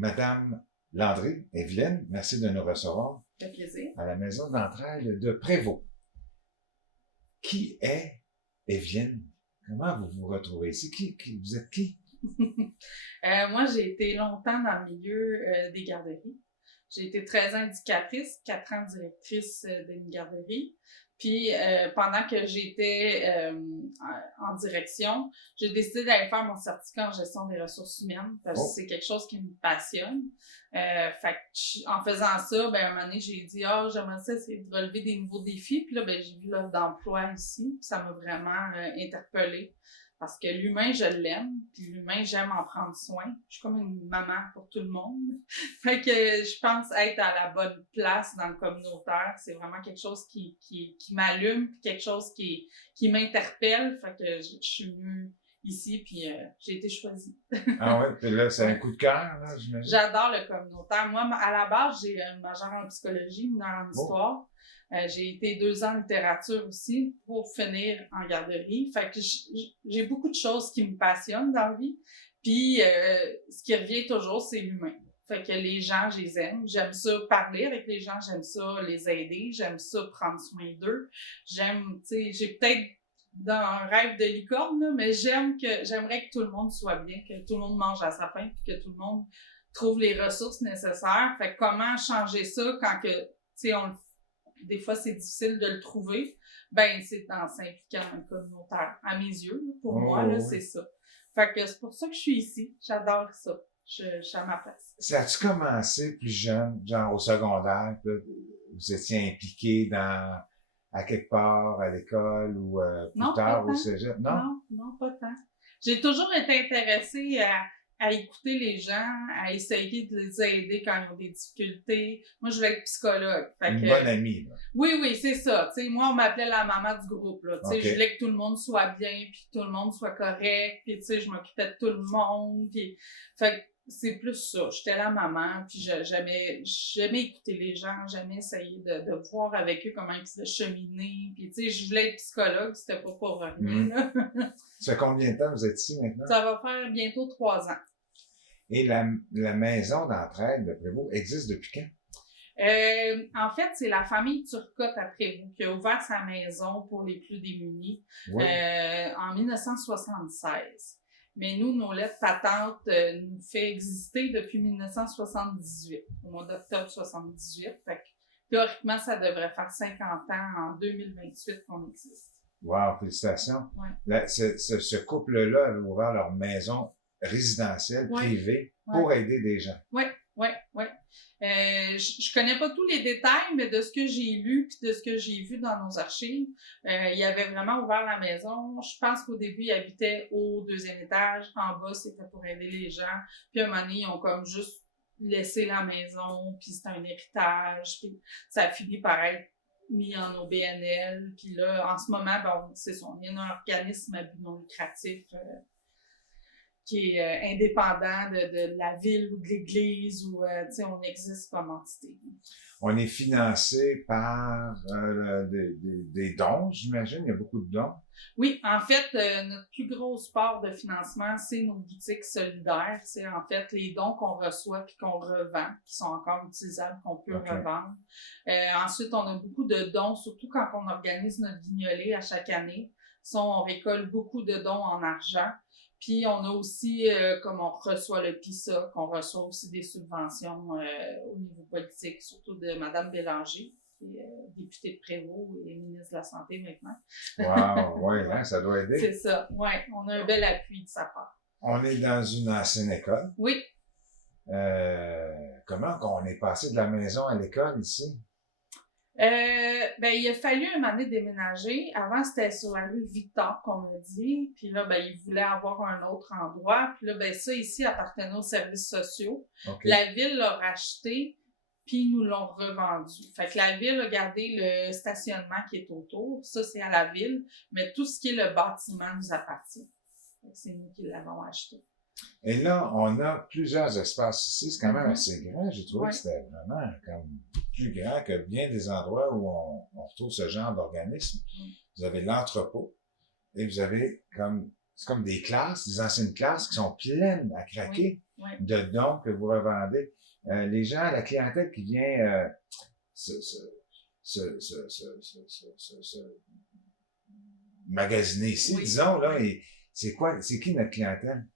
Madame Landry, Evelyne, merci de nous recevoir Ça fait plaisir. à la maison d'entraide de Prévost. Qui est Evelyne? Comment vous vous retrouvez ici? Vous êtes qui? Moi, j'ai été longtemps dans le milieu des garderies. J'ai été 13 ans éducatrice, 4 ans directrice d'une garderie. Puis, pendant que j'étais en direction, j'ai décidé d'aller faire mon certificat en gestion des ressources humaines parce que c'est quelque chose qui me passionne. Fait que, en faisant ça, ben, à un moment donné, j'ai dit, j'aimerais ça essayer de relever des nouveaux défis. Puis là, ben, j'ai vu l'offre d'emploi ici. Puis ça m'a vraiment interpellée. Parce que l'humain, je l'aime, puis l'humain, j'aime en prendre soin. Je suis comme une maman pour tout le monde. Fait que je pense être à la bonne place dans le communautaire. C'est vraiment quelque chose qui m'allume, puis quelque chose qui m'interpelle. Fait que je suis venue ici, puis j'ai été choisie. Ah ouais, puis là, c'est un coup de cœur, là, j'imagine. J'adore le communautaire. Moi, à la base, j'ai un major en psychologie, une en histoire. J'ai été 2 ans en littérature aussi pour finir en garderie. Fait que j'ai beaucoup de choses qui me passionnent dans la vie. Puis, ce qui revient toujours, c'est l'humain. Fait que les gens, je les aime. J'aime ça parler avec les gens. J'aime ça les aider. J'aime ça prendre soin d'eux. J'aime, tu sais, j'ai peut-être dans un rêve de licorne, là, mais j'aimerais que tout le monde soit bien, que tout le monde mange à sa faim, puis que tout le monde trouve les ressources nécessaires. Fait que comment changer ça quand que, tu sais, des fois, c'est difficile de le trouver. Ben, c'est en s'impliquant dans le communautaire. À mes yeux, pour moi, là, c'est ça. Fait que c'est pour ça que je suis ici. J'adore ça. Je suis à ma place. Ça a-tu commencé plus jeune, genre au secondaire, puis là, vous étiez impliqué à quelque part, à l'école ou plus tard au cégep? Non? Non, pas tant. J'ai toujours été intéressée à écouter les gens, à essayer de les aider quand ils ont des difficultés. Moi, je voulais être psychologue. Une bonne amie, là. Oui, c'est ça. T'sais, moi, on m'appelait la maman du groupe. Là. Je voulais que tout le monde soit bien, puis que tout le monde soit correct, puis je m'occupais de tout le monde. Puis... Fait que c'est plus ça. J'étais la maman, puis j'aimais écouter les gens, j'aimais essayer de voir avec eux comment ils pouvaient cheminer. Puis je voulais être psychologue, c'était pas pour rien. Là. Ça fait combien de temps vous êtes ici maintenant? Ça va faire bientôt 3 ans. Et la maison d'entraide de Prévost existe depuis quand? En fait, c'est la famille Turcotte à Prévost qui a ouvert sa maison pour les plus démunis en 1976. Mais nous, nos lettres patentes nous fait exister depuis 1978, au mois d'octobre 78. Fait que, théoriquement, ça devrait faire 50 ans en 2028 qu'on existe. Wow, félicitations. Ouais. Ce couple-là avait ouvert leur maison résidentielle, privée, pour aider des gens. Oui. Je connais pas tous les détails, mais de ce que j'ai lu puis de ce que j'ai vu dans nos archives, il avait vraiment ouvert la maison. Je pense qu'au début, il habitait au 2e étage. En bas, c'était pour aider les gens. Puis à un moment donné, ils ont comme juste laissé la maison, puis c'était un héritage. Puis ça a fini par être mis en OBNL. Puis là, en ce moment, bon, c'est ça, il y a un organisme à but non lucratif qui est indépendant de la ville ou de l'église ou, tu sais, on existe comme entité. On est financé par des dons, j'imagine. Il y a beaucoup de dons. Oui, en fait, notre plus grosse part de financement, c'est nos boutiques solidaires. C'est en fait les dons qu'on reçoit puis qu'on revend, qui sont encore utilisables, qu'on peut revendre. Ensuite, on a beaucoup de dons, surtout quand on organise notre guignolée à chaque année. Ça, on récolte beaucoup de dons en argent. Puis, on a aussi, comme on reçoit le PISA, qu'on reçoit aussi des subventions au niveau politique, surtout de Mme Bélanger, qui est députée de Prévost et ministre de la Santé maintenant. Wow, oui, hein, ça doit aider. C'est ça, oui. On a un bel appui de sa part. On est dans une ancienne école. Oui. Comment qu'on est passé de la maison à l'école ici? Ben, il a fallu un moment donné déménager. Avant, c'était sur la rue Victor, qu'on m'a dit. Puis là, ben, il voulait avoir un autre endroit. Puis là, ben, ça ici appartenait aux services sociaux. La ville l'a racheté, puis ils nous l'ont revendu. Fait que la ville a gardé le stationnement qui est autour. Ça, c'est à la ville. Mais tout ce qui est le bâtiment nous appartient. Fait que c'est nous qui l'avons acheté. Et là, on a plusieurs espaces ici. C'est quand même assez grand. J'ai trouvé que c'était vraiment comme plus grand que bien des endroits où on retrouve ce genre d'organisme. Vous avez l'entrepôt et vous avez comme c'est comme des classes, des anciennes classes qui sont pleines à craquer de dons que vous revendez. Les gens, la clientèle qui vient se magasiner ici, disons, là, et c'est qui notre clientèle?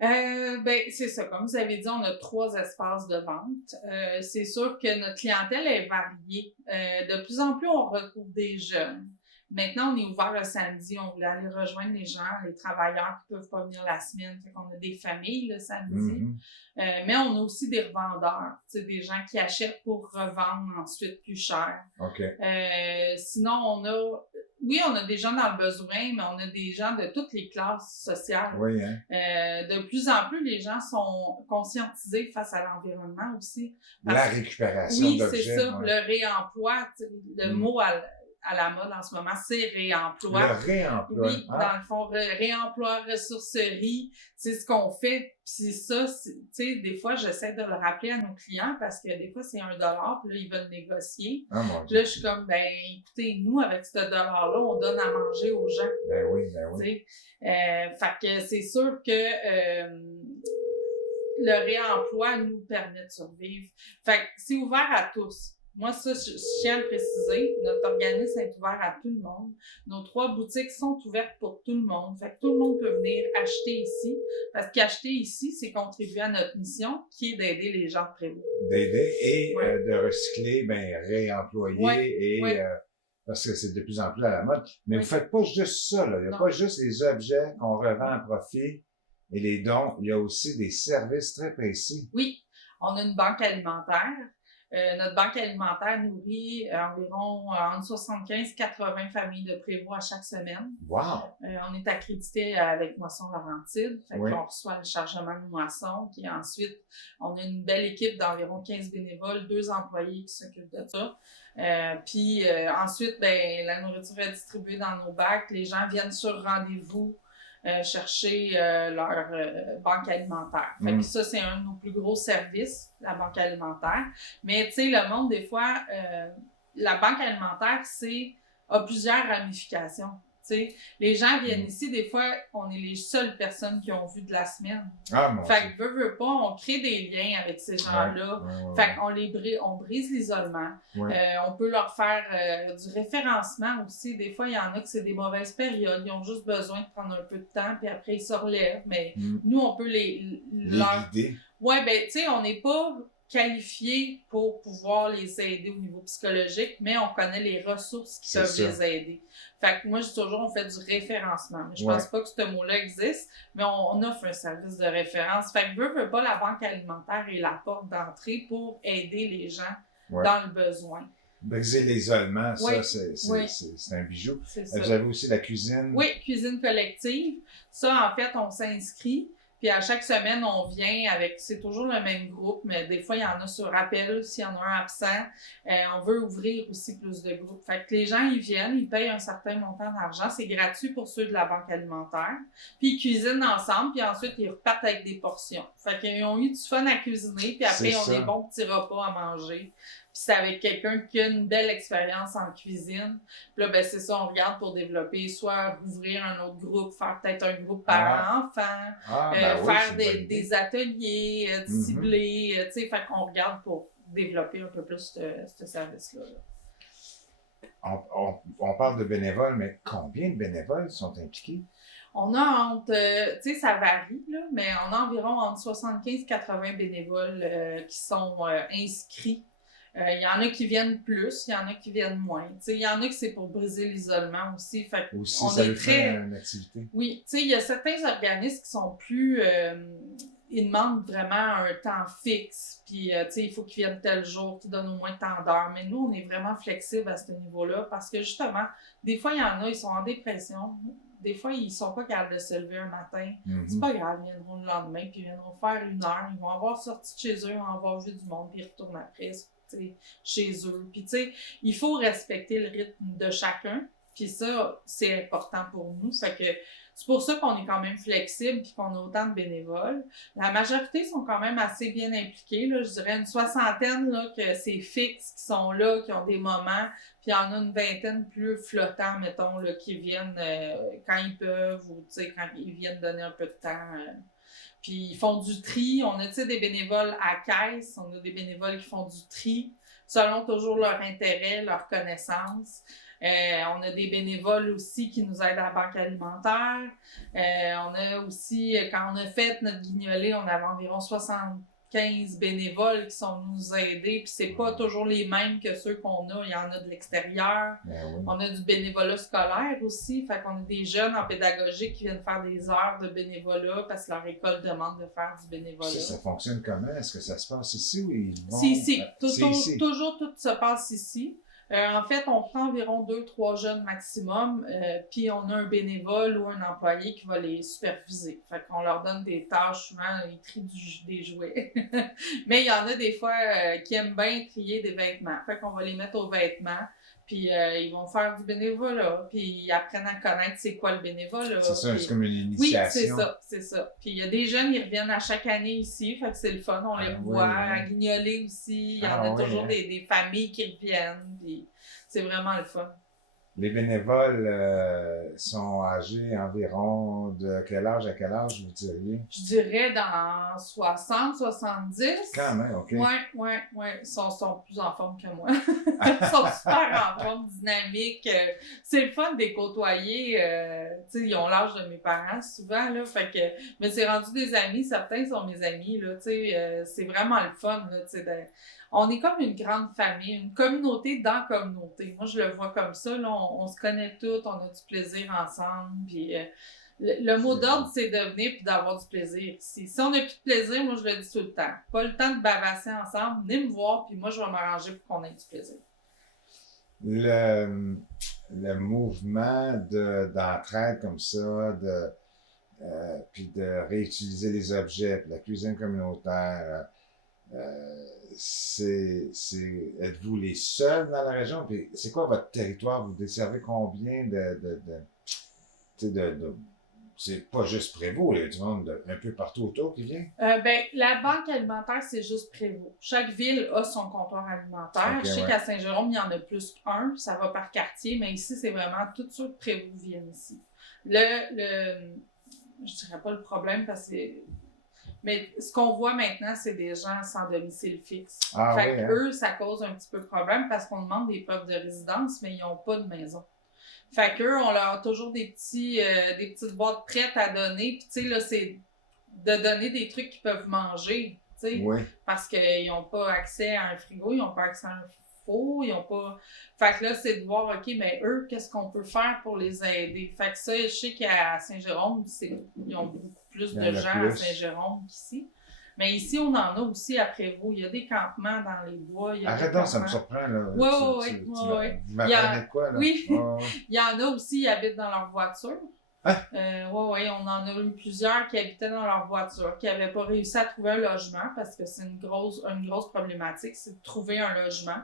C'est ça. Comme vous avez dit, on a 3 espaces de vente. C'est sûr que notre clientèle est variée. De plus en plus, on retrouve des jeunes. Maintenant, on est ouvert le samedi. On voulait aller rejoindre les gens, les travailleurs qui peuvent pas venir la semaine. Fait qu'on a des familles le samedi. Mais on a aussi des revendeurs. Des gens qui achètent pour revendre ensuite plus cher. Sinon, on a des gens dans le besoin, mais on a des gens de toutes les classes sociales. De plus en plus, les gens sont conscientisés face à l'environnement aussi. La récupération d'objets. Oui, c'est ça. Le réemploi, le mot à la mode en ce moment, c'est réemploi. Le réemploi. Oui, dans le fond, réemploi, ressourcerie, c'est ce qu'on fait. Puis ça, tu sais, des fois, j'essaie de le rappeler à nos clients parce que des fois, c'est $1, puis là, ils veulent négocier. Puis là, je suis comme, écoutez, nous, avec ce $-là, on donne à manger aux gens. Ben oui. Fait que c'est sûr que le réemploi nous permet de survivre. Fait que c'est ouvert à tous. Moi, ça, je tiens à le préciser. Notre organisme est ouvert à tout le monde. Nos 3 boutiques sont ouvertes pour tout le monde. Fait que tout le monde peut venir acheter ici. Parce qu'acheter ici, c'est contribuer à notre mission, qui est d'aider les gens de Prévost. D'aider et de recycler, réemployer parce que c'est de plus en plus à la mode. Mais vous faites pas juste ça, là. Il n'y a pas juste les objets qu'on revend à profit et les dons. Il y a aussi des services très précis. Oui. On a une banque alimentaire. Notre banque alimentaire nourrit environ entre 75 et 80 familles de Prévost à chaque semaine. Wow! On est accrédité avec Moisson Laurentide, fait qu'on reçoit le chargement de moisson, puis ensuite, on a une belle équipe d'environ 15 bénévoles, 2 employés qui s'occupent de ça. Ensuite, la nourriture est distribuée dans nos bacs, les gens viennent sur rendez-vous chercher leur banque alimentaire. Fait que ça, c'est un de nos plus gros services, la banque alimentaire. Mais tu sais, le monde, des fois, la banque alimentaire, a plusieurs ramifications. T'sais, les gens viennent ici, des fois, on est les seules personnes qui ont vu de la semaine. Fait que veut pas, on crée des liens avec ces gens-là. Fait qu'on brise l'isolement. On peut leur faire du référencement aussi. Des fois, il y en a que c'est des mauvaises périodes. Ils ont juste besoin de prendre un peu de temps, puis après, ils se relèvent. Mais nous, on peut les guider. Tu sais, on n'est pas qualifiés pour pouvoir les aider au niveau psychologique, mais on connaît les ressources qui peuvent les aider. Fait que moi, je dis toujours, on fait du référencement. Mais je pense pas que ce mot-là existe, mais on offre un service de référence. Fait que veut pas, la banque alimentaire est la porte d'entrée pour aider les gens dans le besoin. Briser l'isolement, ça, c'est un bijou. Vous avez aussi la cuisine. Oui, cuisine collective. Ça, en fait, on s'inscrit. Puis à chaque semaine, on vient avec, c'est toujours le même groupe, mais des fois, il y en a sur appel, s'il y en a un absent. On veut ouvrir aussi plus de groupes. Fait que les gens, ils viennent, ils payent un certain montant d'argent. C'est gratuit pour ceux de la banque alimentaire. Puis ils cuisinent ensemble, puis ensuite, ils repartent avec des portions. Fait qu'ils ont eu du fun à cuisiner, puis après, on a des bons petits repas à manger. Puis c'est avec quelqu'un qui a une belle expérience en cuisine. Puis là, c'est ça, on regarde pour développer, soit ouvrir un autre groupe, faire peut-être un groupe par enfant, faire des ateliers ciblés, tu sais, fait qu'on regarde pour développer un peu plus ce service-là. On parle de bénévoles, mais combien de bénévoles sont impliqués? On a tu sais, ça varie, là, mais on a environ entre 75 et 80 bénévoles qui sont inscrits. Il y en a qui viennent plus, il y en a qui viennent moins. Il y en a qui c'est pour briser l'isolement aussi. Fait aussi, on ça est fait une activité. Oui, il y a certains organismes qui sont plus... ils demandent vraiment un temps fixe, puis il faut qu'ils viennent tel jour, qu'ils donnent au moins tant d'heures. Mais nous, on est vraiment flexible à ce niveau-là parce que justement, des fois, il y en a, ils sont en dépression. Des fois, ils sont pas capables de se lever un matin. C'est pas grave, ils viendront le lendemain, puis ils viendront faire 1 heure. Ils vont avoir sorti de chez eux, ils vont avoir vu du monde, puis ils retournent après chez eux. Puis tu sais, il faut respecter le rythme de chacun. Puis ça, c'est important pour nous. Fait que c'est pour ça qu'on est quand même flexible puis qu'on a autant de bénévoles. La majorité sont quand même assez bien impliqués. Là. Je dirais une 60aine là, que c'est fixe, qui sont là, qui ont des moments. Puis il y en a une vingtaine plus flottants, mettons, là, qui viennent quand ils peuvent ou quand ils viennent donner un peu de temps. Puis ils font du tri. On a des bénévoles à caisse, on a des bénévoles qui font du tri selon toujours leur intérêt, leur connaissance. On a des bénévoles aussi qui nous aident à la banque alimentaire. On a aussi, quand on a fait notre guignolée, on avait environ 75 bénévoles qui sont venus nous aider. Puis c'est pas toujours les mêmes que ceux qu'on a. Il y en a de l'extérieur. Oui. On a du bénévolat scolaire aussi. Fait qu'on a des jeunes en pédagogie qui viennent faire des heures de bénévolat parce que leur école demande de faire du bénévolat. Ça fonctionne comment? Est-ce que ça se passe ici ou ils vont... C'est ici. ici. Toujours tout se passe ici. En fait, on prend environ 2-3 jeunes maximum, puis on a un bénévole ou un employé qui va les superviser. Fait qu'on leur donne des tâches, souvent, ils trient des jouets. Mais il y en a des fois qui aiment bien trier des vêtements. Fait qu'on va les mettre aux vêtements, puis ils vont faire du bénévolat, puis ils apprennent à connaître c'est quoi le bénévolat. C'est ça, puis... c'est comme une initiation. Oui, c'est ça. Puis il y a des jeunes, ils reviennent à chaque année ici, fait que c'est le fun, on les revoit, à guignoler aussi. Il y en a toujours des familles qui reviennent, puis c'est vraiment le fun. Les bénévoles sont âgés environ de quel âge à quel âge, vous diriez? Je dirais dans 60, 70. Quand même, OK. Oui. Ils sont plus en forme que moi. Ils sont super en forme, dynamiques. C'est le fun de les côtoyer. Ils ont l'âge de mes parents souvent. Là, fait que, mais c'est rendu des amis. Certains sont mes amis. Là, c'est vraiment le fun. Là, on est comme une grande famille, une communauté dans la communauté. Moi, je le vois comme ça. Là, on se connaît tous, on a du plaisir ensemble. Puis, le mot d'ordre, c'est de venir et d'avoir du plaisir. Si on n'a plus de plaisir, moi, je le dis tout le temps. Pas le temps de bavasser ensemble. Venez me voir, puis moi, je vais m'arranger pour qu'on ait du plaisir. Le mouvement d'entraide comme ça, puis de réutiliser les objets, puis la cuisine communautaire, êtes-vous les seuls dans la région? Puis c'est quoi votre territoire? Vous desservez combien c'est pas juste Prévost, il y a du monde un peu partout autour qui vient? La banque alimentaire, c'est juste Prévost. Chaque ville a son comptoir alimentaire. Je sais qu'à Saint-Jérôme, il y en a plus qu'un, ça va par quartier, mais ici, c'est vraiment tout ceux de Prévost viennent ici. Je dirais pas le problème parce que mais ce qu'on voit maintenant, c'est des gens sans domicile fixe. Eux, ça cause un petit peu de problème parce qu'on demande des preuves de résidence, mais ils n'ont pas de maison. Fait qu'eux, on leur a toujours des petites boîtes prêtes à donner. Puis, tu sais, là, c'est de donner des trucs qu'ils peuvent manger, tu sais. Oui. Parce qu'ils n'ont pas accès à un frigo, ils n'ont pas accès à un four, ils n'ont pas... Fait que là, c'est de voir, OK, mais eux, qu'est-ce qu'on peut faire pour les aider? Fait que ça, je sais qu'à Saint-Jérôme, ils ont beaucoup plus de gens à Saint-Jérôme qu'ici. Mais ici, on en a aussi à Prévost. Il y a des campements dans les bois. Arrête donc, ça me surprend, là. Oui. Vous m'apprenez de quoi, là? Oui. Il y en a aussi qui habitent dans leur voiture. Hein? Oui, on en a eu plusieurs qui habitaient dans leur voiture, qui n'avaient pas réussi à trouver un logement parce que c'est une grosse problématique, c'est de trouver un logement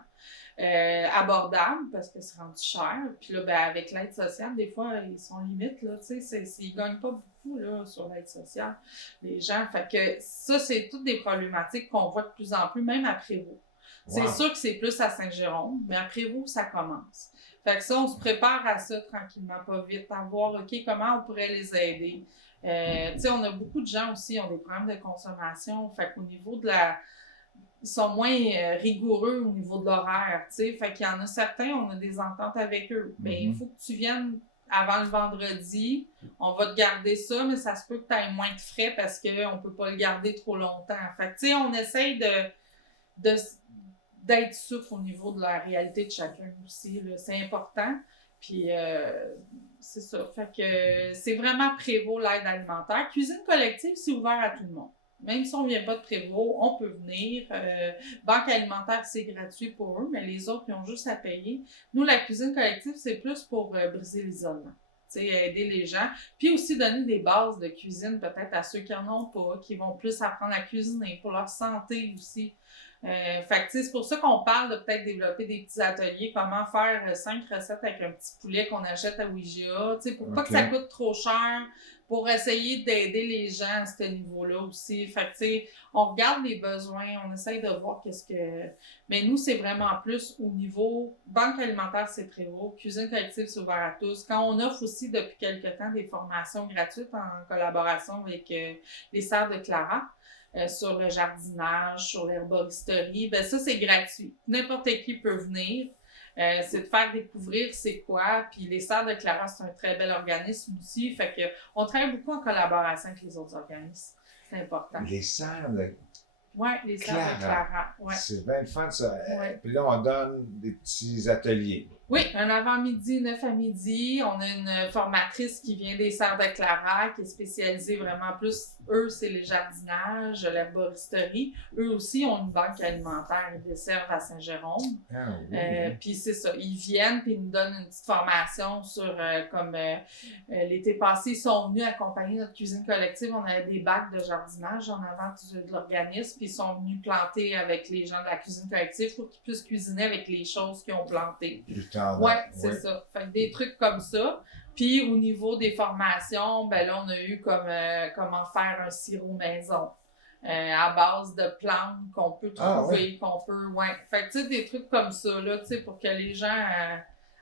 abordable parce que c'est rendu cher. Puis là, avec l'aide sociale, des fois, ils sont limites, là, tu sais, ils gagnent pas beaucoup, là, sur l'aide sociale, les gens. Fait que ça, c'est toutes des problématiques qu'on voit de plus en plus, même à Prévost. Wow. C'est sûr que c'est plus à Saint-Jérôme, mais à Prévost, ça commence. Fait que ça, on se prépare à ça tranquillement, pas vite, à voir, OK, comment on pourrait les aider. Tu sais, on a beaucoup de gens aussi qui ont des problèmes de consommation. Fait qu'au niveau de ils sont moins rigoureux au niveau de l'horaire, tu sais. Fait qu'il y en a certains, on a des ententes avec eux. Mais il faut que tu viennes avant le vendredi. On va te garder ça, mais ça se peut que tu aies moins de frais parce qu'on ne peut pas le garder trop longtemps. Fait que, tu sais, on essaye d'être souple au niveau de la réalité de chacun aussi, là. C'est important. Puis, c'est ça. Fait que c'est vraiment Prévost, l'aide alimentaire. Cuisine collective, c'est ouvert à tout le monde. Même si on ne vient pas de Prévost, on peut venir. Banque alimentaire, c'est gratuit pour eux, mais les autres, ils ont juste à payer. Nous, la cuisine collective, c'est plus pour briser l'isolement. Aider les gens. Puis aussi donner des bases de cuisine peut-être à ceux qui n'en ont pas, qui vont plus apprendre à cuisiner pour leur santé aussi. Fait que c'est pour ça qu'on parle de peut-être développer des petits ateliers, comment faire 5 recettes avec un petit poulet qu'on achète à Ouija, pour pas que ça coûte trop cher, pour essayer d'aider les gens à ce niveau-là aussi. Fait que, tu sais, on regarde les besoins, on essaye de voir qu'est-ce que... Mais nous, c'est vraiment plus au niveau banque alimentaire, c'est très haut. Cuisine collective, c'est ouvert à tous. Quand on offre aussi depuis quelque temps des formations gratuites en collaboration avec les Sœurs de Clara, sur le jardinage, sur l'herboristerie, ben ça, c'est gratuit. N'importe qui peut venir. C'est de faire découvrir c'est quoi. Puis les Sœurs de Clara, c'est un très bel organisme aussi. Fait que on travaille beaucoup en collaboration avec les autres organismes. C'est important. Les Sœurs de Oui, les Sœurs de Clara. Ouais. C'est bien le fun, ça. Ouais. Puis là, on donne des petits ateliers. Oui, un avant-midi, 9 à midi. On a une formatrice qui vient des Sœurs de Clara, qui est spécialisée vraiment plus. Eux, c'est le jardinage, l'herboristerie. Eux aussi ont une banque alimentaire. Ils desservent à Saint-Jérôme. Ah, oui. Puis c'est ça. Ils viennent puis ils nous donnent une petite formation sur l'été passé, ils sont venus accompagner notre cuisine collective. On avait des bacs de jardinage en avant de l'organisme. Puis ils sont venus planter avec les gens de la cuisine collective pour qu'ils puissent cuisiner avec les choses qu'ils ont plantées. Oui, c'est ça. Fait que des trucs comme ça. Puis au niveau des formations, ben là, on a eu comme comment faire un sirop maison à base de plantes qu'on peut trouver, qu'on peut. Ouais. Fait que tu sais, des trucs comme ça, là, tu sais, pour que les gens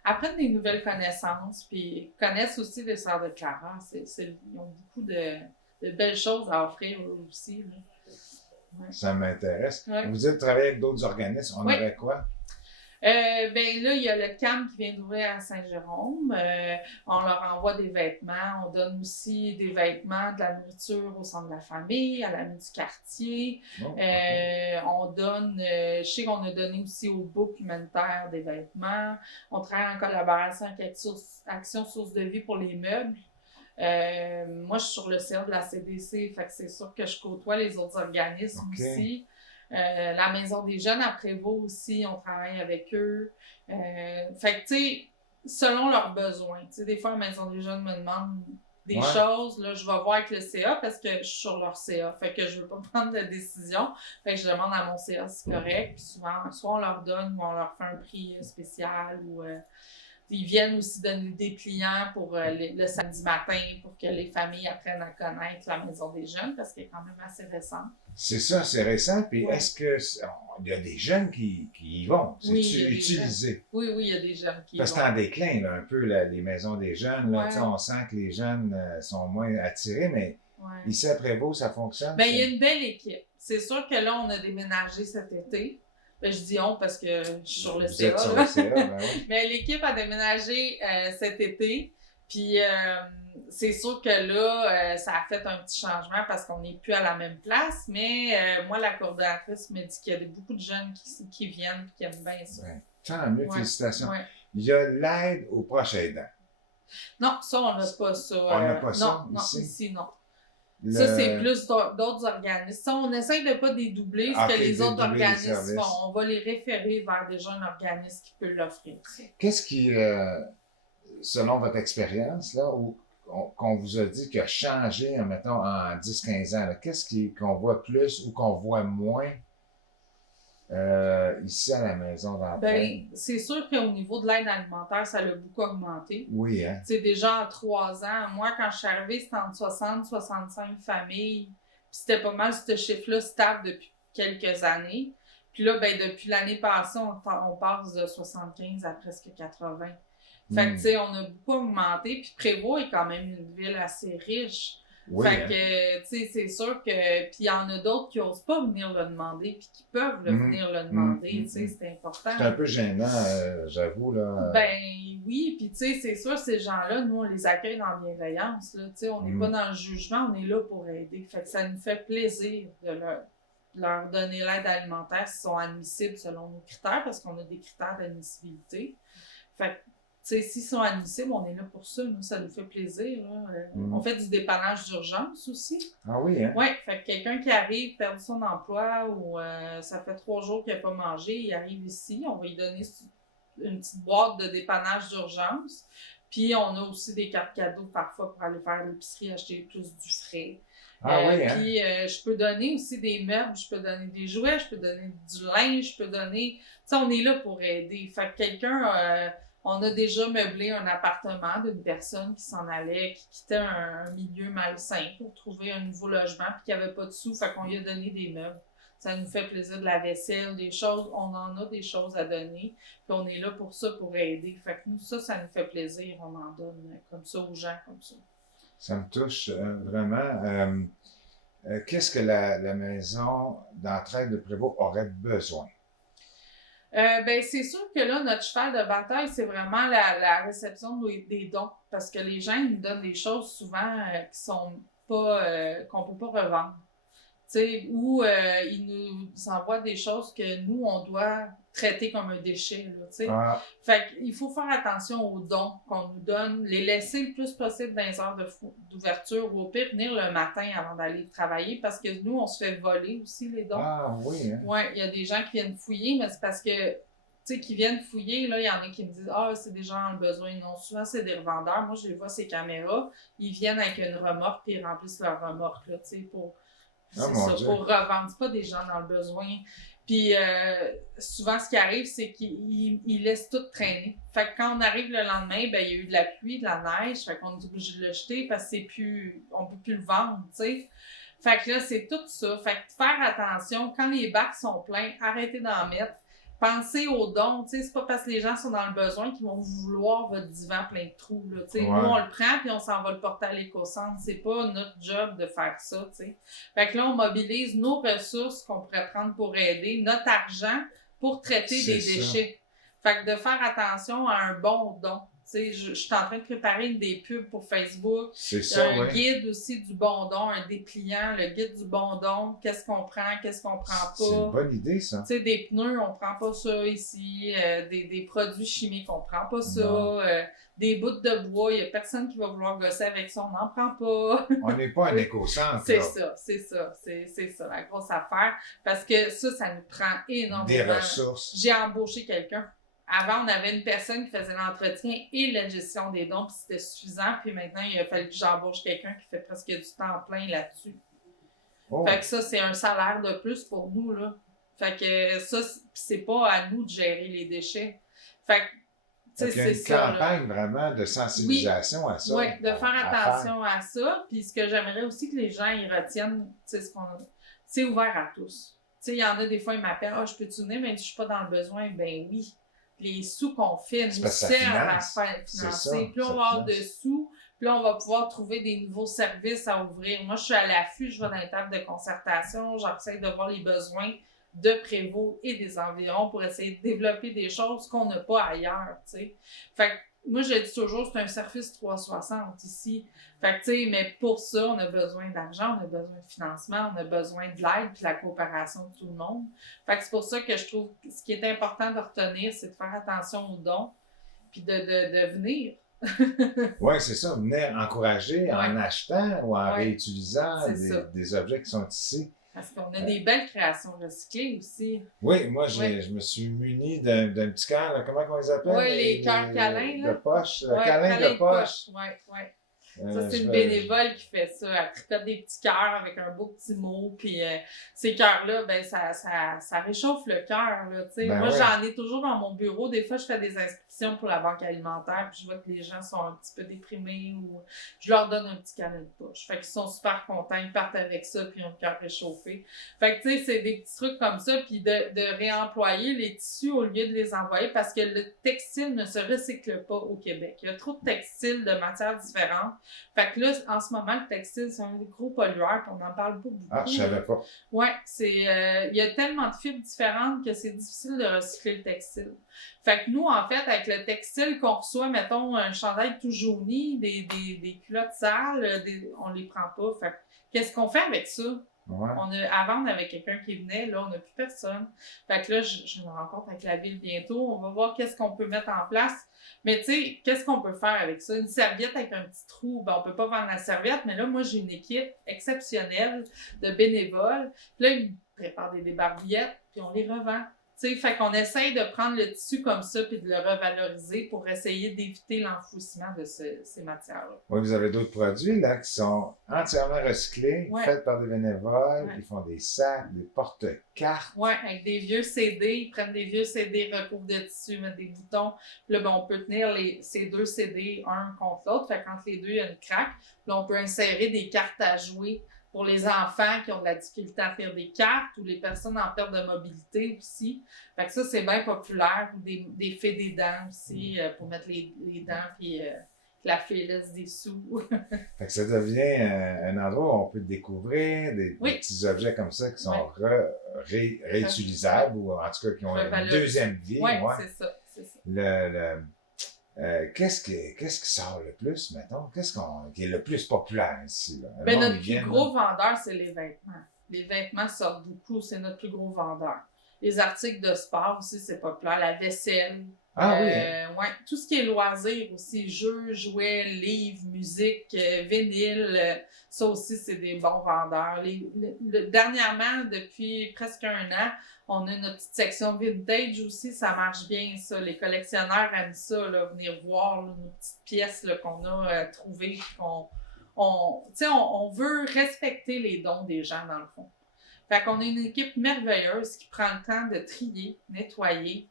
apprennent des nouvelles connaissances, puis connaissent aussi les Sœurs de Clara. Ils ont beaucoup de belles choses à offrir eux aussi. Là. Ouais. Ça m'intéresse. Ouais. Vous dites travailler avec d'autres organismes. On aurait quoi? Ben là, il y a le CAM qui vient d'ouvrir à Saint-Jérôme. On leur envoie des vêtements. On donne aussi des vêtements, de la nourriture au centre de la famille, à l'ami du quartier. On donne, je sais qu'on a donné aussi au BOUC humanitaire des vêtements. On travaille en collaboration avec Action Source de Vie pour les meubles. Moi, je suis sur le CA de la CDC, fait que c'est sûr que je côtoie les autres organismes aussi. La Maison des Jeunes à Prévost aussi, on travaille avec eux. Fait que, tu sais, selon leurs besoins. Tu sais, des fois, la Maison des Jeunes me demande des choses. Là, je vais voir avec le CA parce que je suis sur leur CA. Fait que je veux pas prendre de décision. Fait que je demande à mon CA si c'est correct. Puis souvent, soit on leur donne ou on leur fait un prix spécial ou... Ils viennent aussi donner des clients pour le samedi matin pour que les familles apprennent à connaître la Maison des Jeunes parce qu'elle est quand même assez récente. C'est ça, c'est récent. Puis est-ce qu'il y a des jeunes qui y vont? C'est utilisé? Oui, il y a des jeunes qui y vont. Parce que c'est en déclin, là, un peu, les maisons des jeunes. Là, on sent que les jeunes sont moins attirés, mais ici à Prévost, ça fonctionne? Bien, il y a une belle équipe. C'est sûr que là, on a déménagé cet été. Ben, je dis on parce que je suis sur le CA. Sur le CA oui. Mais l'équipe a déménagé cet été. Puis c'est sûr que là, ça a fait un petit changement parce qu'on n'est plus à la même place. Mais moi, la coordonnatrice me dit qu'il y a beaucoup de jeunes qui viennent et qui aiment bien ça. Ouais. Tant mieux, félicitations. Il y a l'aide aux proches aidants. Non, ça, on n'a pas ça. On n'a pas ça ici, non. Ça, c'est plus d'autres organismes. Ça, on essaie de ne pas dédoubler ce que les autres organismes font. On va les référer vers déjà un organisme qui peut l'offrir. Qu'est-ce qui, selon votre expérience, là, qu'on vous a dit qui a changé, mettons, en 10-15 ans, qu'est-ce qu'on voit plus ou qu'on voit moins ici à la maison d'entraide? Bien, c'est sûr qu'au niveau de l'aide alimentaire, ça a beaucoup augmenté. Oui, hein? Tu sais, déjà en 3 ans, moi, quand je suis arrivée, c'était entre 60 65 familles. Puis c'était pas mal ce chiffre-là stable depuis quelques années. Puis là, ben, depuis l'année passée, on passe de 75 à presque 80. Fait que, tu sais, on a beaucoup augmenté. Puis Prévost est quand même une ville assez riche. Oui, fait que, tu sais, c'est sûr que... Puis il y en a d'autres qui n'osent pas venir le demander, puis qui peuvent venir le demander, tu sais, c'est important. C'est un peu gênant, j'avoue, là. Ben oui, puis tu sais, c'est sûr, ces gens-là, nous, on les accueille dans la bienveillance, là, tu sais, on n'est pas dans le jugement, on est là pour aider. Fait que ça nous fait plaisir de leur donner l'aide alimentaire s'ils sont admissibles selon nos critères, parce qu'on a des critères d'admissibilité. Fait que, tu sais, s'ils sont admissibles, on est là pour ça. Nous, ça nous fait plaisir. Là. On fait du dépannage d'urgence aussi. Ah oui, hein? Oui, fait que quelqu'un qui arrive, perdu son emploi ou ça fait 3 jours qu'il n'a pas mangé, il arrive ici, on va lui donner une petite boîte de dépannage d'urgence. Puis on a aussi des cartes cadeaux parfois pour aller faire l'épicerie, acheter plus du frais. Ah oui, hein? Puis je peux donner aussi des meubles, je peux donner des jouets, je peux donner du linge, je peux donner... Tu sais, on est là pour aider. Fait que quelqu'un On a déjà meublé un appartement d'une personne qui s'en allait, qui quittait un milieu malsain pour trouver un nouveau logement, puis qui n'avait pas de sous, fait qu'on lui a donné des meubles. Ça nous fait plaisir, de la vaisselle, des choses, on en a des choses à donner, puis on est là pour ça, pour aider. Fait que nous, ça nous fait plaisir, on en donne comme ça aux gens, comme ça. Ça me touche vraiment. Qu'est-ce que la maison d'entraide de Prévost aurait besoin? Ben, c'est sûr que là, notre cheval de bataille, c'est vraiment la réception des dons. Parce que les gens, ils nous donnent des choses souvent qui sont pas, qu'on peut pas revendre. Tu sais, ou ils nous envoient des choses que nous, on doit traiter comme un déchet, là, tu sais. Ah, Fait qu'il faut faire attention aux dons qu'on nous donne, les laisser le plus possible dans les heures d'ouverture, ou au pire, venir le matin avant d'aller travailler, parce que nous, on se fait voler aussi les dons. ah oui, hein? Ouais, il y a des gens qui viennent fouiller, mais c'est parce que, tu sais, qui viennent fouiller, là, il y en a qui me disent « Ah, c'est des gens dans le besoin. » Non, souvent, c'est des revendeurs. Moi, je les vois, ces caméras, ils viennent avec une remorque, puis ils remplissent leur remorque, là, tu sais, pour... Ah, C'est mon ça, Dieu. pour revendre. C'est pas des gens dans le besoin. Puis souvent, ce qui arrive, c'est qu'ils laissent tout traîner. Fait que quand on arrive le lendemain, ben il y a eu de la pluie, de la neige. Fait qu'on est obligé de le jeter parce que c'est plus, on peut plus le vendre, tu sais. Fait que là, c'est tout ça. Fait que faire attention, quand les bacs sont pleins, arrêtez d'en mettre. Pensez aux dons, tu sais, c'est pas parce que les gens sont dans le besoin qu'ils vont vouloir votre divan plein de trous, là, tu sais. Ouais. Nous, on le prend puis on s'en va le porter à l'éco-centre. C'est pas notre job de faire ça, tu sais. Fait que là, on mobilise nos ressources qu'on pourrait prendre pour aider, notre argent pour traiter des déchets. Fait que de faire attention à un bon don. Tu sais, je suis en train de préparer des pubs pour Facebook. C'est ça, un guide aussi du bon don, un dépliant, le guide du bon don, qu'est-ce qu'on prend, qu'est-ce qu'on prend pas. C'est une bonne idée, ça. Tu sais, des pneus, on prend pas ça ici, des produits chimiques, on prend pas ça, des bouts de bois, il y a personne qui va vouloir gosser avec ça, on n'en prend pas. On n'est pas un éco-centre. C'est là. c'est ça, la grosse affaire, parce que ça nous prend énormément. Des ressources. J'ai embauché quelqu'un. Avant, on avait une personne qui faisait l'entretien et la gestion des dons, puis c'était suffisant. Puis maintenant, il a fallu que j'embauche quelqu'un qui fait presque du temps plein là-dessus. Oh. Fait que ça, c'est un salaire de plus pour nous, là. Fait que ça, c'est pas à nous de gérer les déchets. Fait que, tu sais, c'est ça. Il y a une campagne vraiment de sensibilisation à ça. Oui, de faire attention à ça. Puis ce que j'aimerais aussi que les gens y retiennent, tu sais, c'est ouvert à tous. Tu sais, il y en a des fois, ils m'appellent « Ah, je peux-tu venir, mais je suis pas dans le besoin. » Ben oui. Les sous qu'on fait nous servent à faire financer. Puis on va avoir de sous, puis là, on va pouvoir trouver des nouveaux services à ouvrir. Moi, je suis à l'affût, je vais dans les tables de concertation, j'essaie de voir les besoins de Prévost et des environs pour essayer de développer des choses qu'on n'a pas ailleurs, tu sais. Fait que moi, je dis toujours, c'est un service 360 ici. Fait que, tu sais, mais pour ça, on a besoin d'argent, on a besoin de financement, on a besoin de l'aide puis de la coopération de tout le monde. Fait que c'est pour ça que je trouve que ce qui est important de retenir, c'est de faire attention aux dons puis de venir. Oui, c'est ça. Venir encourager en achetant ou en réutilisant des objets qui sont ici. Parce qu'on a des belles créations recyclées aussi. Oui, moi, je me suis muni d'un petit cœur, là, comment on les appelle? Oui, les cœurs câlins. De poche, câlin de poche. Oui. Ça, c'est une bénévole qui fait ça. Elle tricote des petits cœurs avec un beau petit mot. Puis ces cœurs-là, ben ça réchauffe le cœur. Moi, j'en ai toujours dans mon bureau. Des fois, je fais des inscriptions pour la banque alimentaire. Puis je vois que les gens sont un petit peu déprimés ou je leur donne un petit câlin de poche. Fait qu'ils sont super contents. Ils partent avec ça puis ils ont le cœur réchauffé. Fait que tu sais, c'est des petits trucs comme ça. Puis de réemployer les tissus au lieu de les envoyer parce que le textile ne se recycle pas au Québec. Il y a trop de textiles de matières différentes. Fait que là, en ce moment, le textile, c'est un gros pollueur, puis on n'en parle pas beaucoup. Ah, je savais pas. Oui, il y a tellement de fibres différentes que c'est difficile de recycler le textile. Fait que nous, en fait, avec le textile qu'on reçoit, mettons, un chandail tout jauni, des culottes sales, on les prend pas. Fait que qu'est-ce qu'on fait avec ça? Ouais. Avant, on avait quelqu'un qui venait, là, on n'a plus personne. Fait que là, je me rencontre avec la ville bientôt. On va voir qu'est-ce qu'on peut mettre en place. Mais tu sais, qu'est-ce qu'on peut faire avec ça? Une serviette avec un petit trou, ben on peut pas vendre la serviette, mais là, moi, j'ai une équipe exceptionnelle de bénévoles. Puis là, ils préparent des débarbillettes, puis on les revend. sais, fait qu'on essaye de prendre le tissu comme ça puis de le revaloriser pour essayer d'éviter l'enfouissement de ces matières-là. Oui, vous avez d'autres produits là qui sont entièrement recyclés, faits par des bénévoles, qui font des sacs, des porte-cartes. Oui, avec des vieux CD, ils prennent des vieux CD, recouvrent de tissu, mettent des boutons. Puis là, ben, on peut tenir ces 2 CD un contre l'autre. Fait qu'entre les deux, il y a une craque. Là, on peut insérer des cartes à jouer pour les enfants qui ont de la difficulté à faire des cartes ou les personnes en perte de mobilité aussi. Fait que ça, c'est bien populaire. Des fées des dents aussi, pour mettre les dents puis la fée laisse des sous. Fait que ça devient un endroit où on peut découvrir des petits objets comme ça qui sont réutilisables ou en tout cas qui ont une deuxième vie. Oui, c'est ça. Qu'est-ce qui sort le plus, mettons? Qui est le plus populaire ici? Là? Ben, notre plus gros vendeur, c'est les vêtements. Les vêtements sortent beaucoup, c'est notre plus gros vendeur. Les articles de sport aussi, c'est populaire. La vaisselle. Ouais, tout ce qui est loisirs aussi, jeux, jouets, livres, musique, vinyle, ça aussi, c'est des bons vendeurs. Dernièrement, depuis presque un an, on a notre petite section vintage aussi, ça marche bien ça. Les collectionneurs aiment ça, là, venir voir là, nos petites pièces là, qu'on a trouvées. On veut respecter les dons des gens dans le fond. Fait qu'on a une équipe merveilleuse qui prend le temps de trier, nettoyer,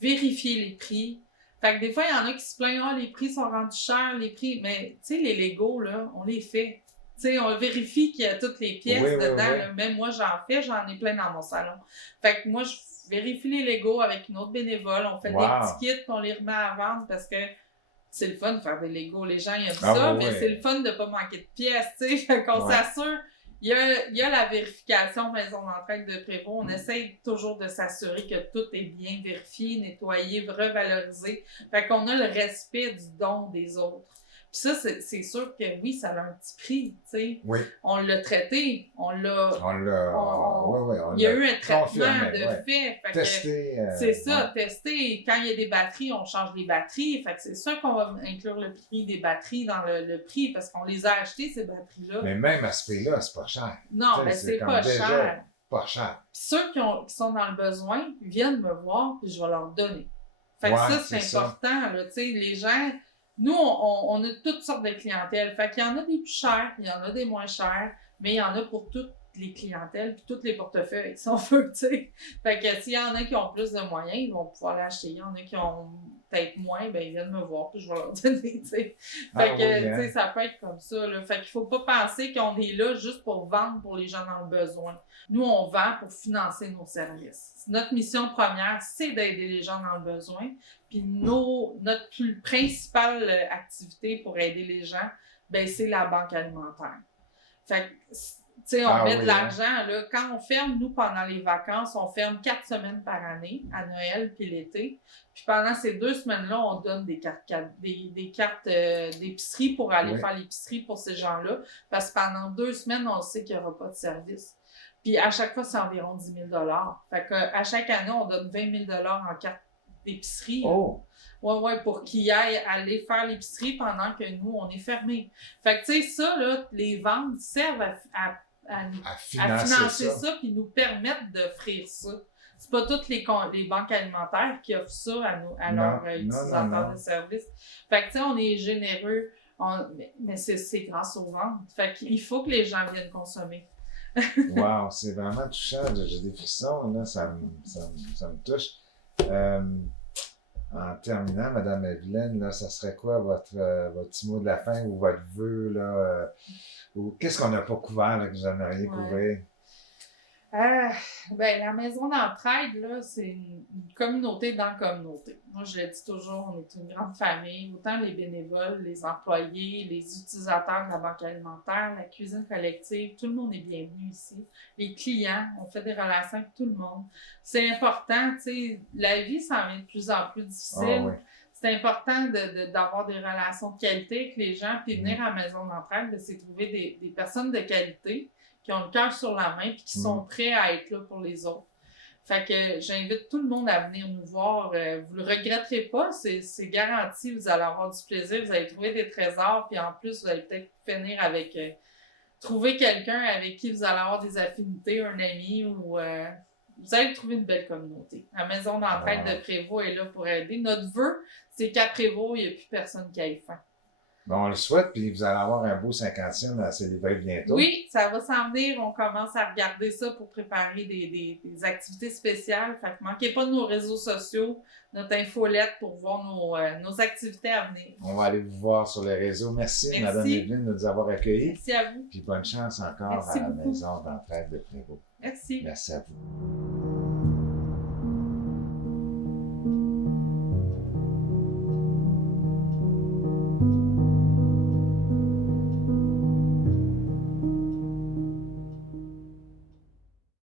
vérifier les prix. Fait que des fois, il y en a qui se plaignent, les prix sont rendus chers, les prix. Mais, tu sais, les Legos, là, on les fait. Tu sais, on vérifie qu'il y a toutes les pièces dedans. Là. Même moi, j'en ai plein dans mon salon. Fait que moi, je vérifie les Legos avec une autre bénévole. On fait des petits kits, puis on les remet à vendre parce que c'est le fun de faire des Legos. Les gens, ils aiment ça, mais c'est le fun de pas manquer de pièces, tu sais. Fait qu'on s'assure. Il y a la vérification maison d'entraide de Prévost. On essaye toujours de s'assurer que tout est bien vérifié, nettoyé, revalorisé. Fait qu'on a le respect du don des autres. Puis ça, c'est sûr que oui, ça a un petit prix, tu sais. Oui. On l'a traité, il y a eu un traitement de fait. Testé. C'est ça, testé. Quand il y a des batteries, on change les batteries. Fait que c'est sûr qu'on va inclure le prix des batteries dans le prix parce qu'on les a achetées, ces batteries-là. Mais même à ce prix-là, c'est pas cher. Non, mais c'est pas cher. Pas cher. Puis ceux qui sont dans le besoin viennent me voir puis je vais leur donner. Fait que ça, c'est important. Là, tu sais, les gens... Nous, on a toutes sortes de clientèles. Fait qu'il y en a des plus chers, il y en a des moins chers, mais il y en a pour toutes les clientèles puis tous les portefeuilles, si on veut, tu sais. Fait que s'il y en a qui ont plus de moyens, ils vont pouvoir l'acheter. Il y en a qui ont peut-être moins, ben ils viennent me voir puis je vais leur donner, tu sais. Fait que, tu sais, ça peut être comme ça, là. Fait qu'il faut pas penser qu'on est là juste pour vendre pour les gens dans le besoin. Nous, on vend pour financer nos services. Notre mission première, c'est d'aider les gens dans le besoin. Puis notre principale activité pour aider les gens, ben c'est la banque alimentaire. Fait que, tu sais, on met de l'argent, là. Quand on ferme, nous, pendant les vacances, on ferme 4 semaines par année, à Noël puis l'été. Puis pendant ces 2 semaines-là, on donne des cartes d'épicerie pour aller faire l'épicerie pour ces gens-là. Parce que pendant 2 semaines, on sait qu'il n'y aura pas de service. Puis à chaque fois, c'est environ 10 000 $. Fait qu'à chaque année, on donne 20 000 $ en cartes d'épicerie. Pour qu'ils aillent aller faire l'épicerie pendant que nous, on est fermés. Fait que, tu sais, ça, là, les ventes servent à financer ça puis nous permettent d'offrir ça. C'est pas toutes les banques alimentaires qui offrent ça à leurs utilisateurs de services. Fait que, tu sais, on est généreux, mais c'est grâce aux ventes. Fait qu'il faut que les gens viennent consommer. Wow, c'est vraiment touchant. J'ai des frissons, là, ça me touche. En terminant, Madame Evelyne, là, ça serait quoi votre petit mot de la fin ou votre vœu, là, ou qu'est-ce qu'on n'a pas couvert, là, que vous aimeriez couvrir? La maison d'entraide, là, c'est une communauté dans la communauté. Moi, je le dis toujours, on est une grande famille. Autant les bénévoles, les employés, les utilisateurs de la banque alimentaire, la cuisine collective, tout le monde est bienvenu ici. Les clients, on fait des relations avec tout le monde. C'est important, tu sais, la vie s'en vient de plus en plus difficile. C'est important d'avoir des relations de qualité avec les gens, puis venir à la maison d'entraide, c'est trouver des personnes de qualité qui ont le cœur sur la main puis qui sont prêts à être là pour les autres. Fait que j'invite tout le monde à venir nous voir. Vous le regretterez pas, c'est garanti. Vous allez avoir du plaisir, vous allez trouver des trésors, puis en plus, vous allez peut-être finir avec... trouver quelqu'un avec qui vous allez avoir des affinités, un ami ou vous allez trouver une belle communauté. La maison d'entraide de Prévost est là pour aider. Notre vœu, c'est qu'à Prévost, il n'y a plus personne qui ait faim. Bon, on le souhaite, puis vous allez avoir un beau 50e à célébrer bientôt. Oui, ça va s'en venir. On commence à regarder ça pour préparer des activités spéciales. Fait que manquez pas de nos réseaux sociaux, notre infolette pour voir nos activités à venir. On va aller vous voir sur les réseaux. Merci. Mme Evelyne, de nous avoir accueillis. Merci à vous. Puis bonne chance encore Merci à la beaucoup. maison d'entraide de Prévost. Merci. Merci à vous.